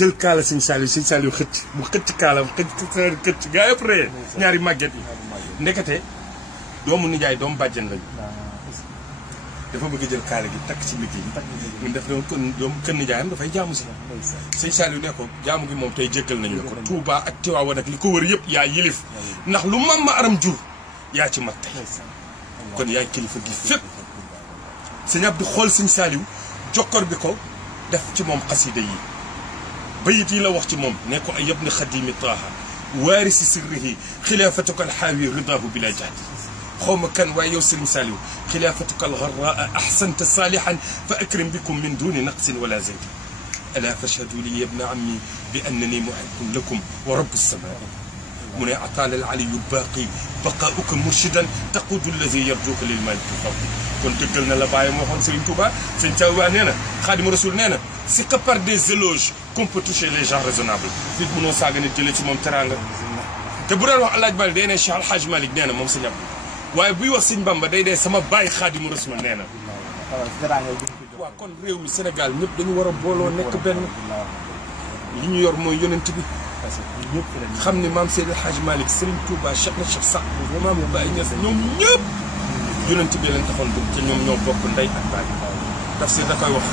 jël kaala sëñ Saliou xëcc mu xëcc kaala xëcc gaa yëpp ree ñaari màgget yi ndekete doomu nijaay doomu bàjjen lañu dafa bëgg jël kaala gi takk ci liggéey ñun def na kon doom kër nijaayam dafay jaamu si sëñ Saliou ne ko jaamu gi moom tey jéggal nañ la ko Touba ak Tiwaawan ak li ko wër yëpp yaa yilif ndax lu mam ma aram jur yaa ci mag tey kon yaay kilifa gi fépp sëñ Abdou xool sëñ Saliou jokkor bi ko def ci moom xasida yi bayit yi la wax ci moom ne ko ay yabni xadimi taaha waarisi sirrihi xilaafatuka alxaawi ridaahu bila jahdi xaw ma kan waaye yow Serigne Saliou xilaafatuka algarraa ahsanta saalihan fa akrim bikum min duni naqsin wala zaydi ala fashhadu li yabna ammi bi annani muhibbun lakum wa rabbu samaa mu ne ataala al aliyu baaqi baqaauka murshidan taqudu alladi yarjuka lil maliki fawqi kon dëggal na la bàyyi moo xoon Serigne Touba Serigne Touba nee na Xaadimu Rasul nee na c'est que par des éloges qu'on peut toucher les gens raisonnables nit mënoo saaga nit jëlee ci moom teraanga te bu doon wax Alaaji Malick day ne Cheikh Al Hadj Malick nee na moom Serigne Abdou waaye buy wax Serigne Bamba day dee sama bàyyi Xaadimu Rasul nee na waaw kon réew mi Sénégal ñëpp dañu war a booloo nekk benn li ñu yor mooy yonent bi xam ni maam Seydi El Hadj Malick Serigne Touba Cheikh na Cheikh Sakh maam Baye Niass ñoom ñëpp yonent bi leen taxoon dugg te ñoom ñoo bokk ndey ak baay tafsir da koy wax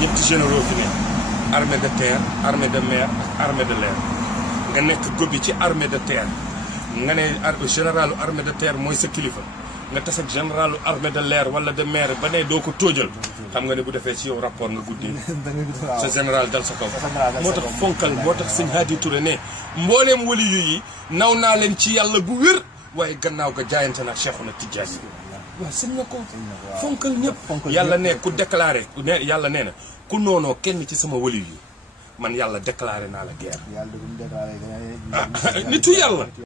ñetti généraux fi ne armée de terre armée de mer ak armée de l'air nga nekk gobi ci armée de terre nga ne généralu armée de terre mooy sa kilifa nga tas ak généralu armée de l'air wala de mer ba ne doo ko tóojal xam nga ne bu defee ci yow rapport nga guddee sa général dal sa kaw moo tax fonkal moo tax sëñ Hadi Touré ne mbooleem wali yi naw naa leen ci yàlla bu wér waaye gannaaw ga jaayante nag Cheikhouna Tidiane waaw sëñ na ko fonkal ñëpp yàlla ne ku déclaré ne yàlla nee na ku noonoo kenn ci sama wali yi man yàlla déclaré naa la guerre nitu yàlla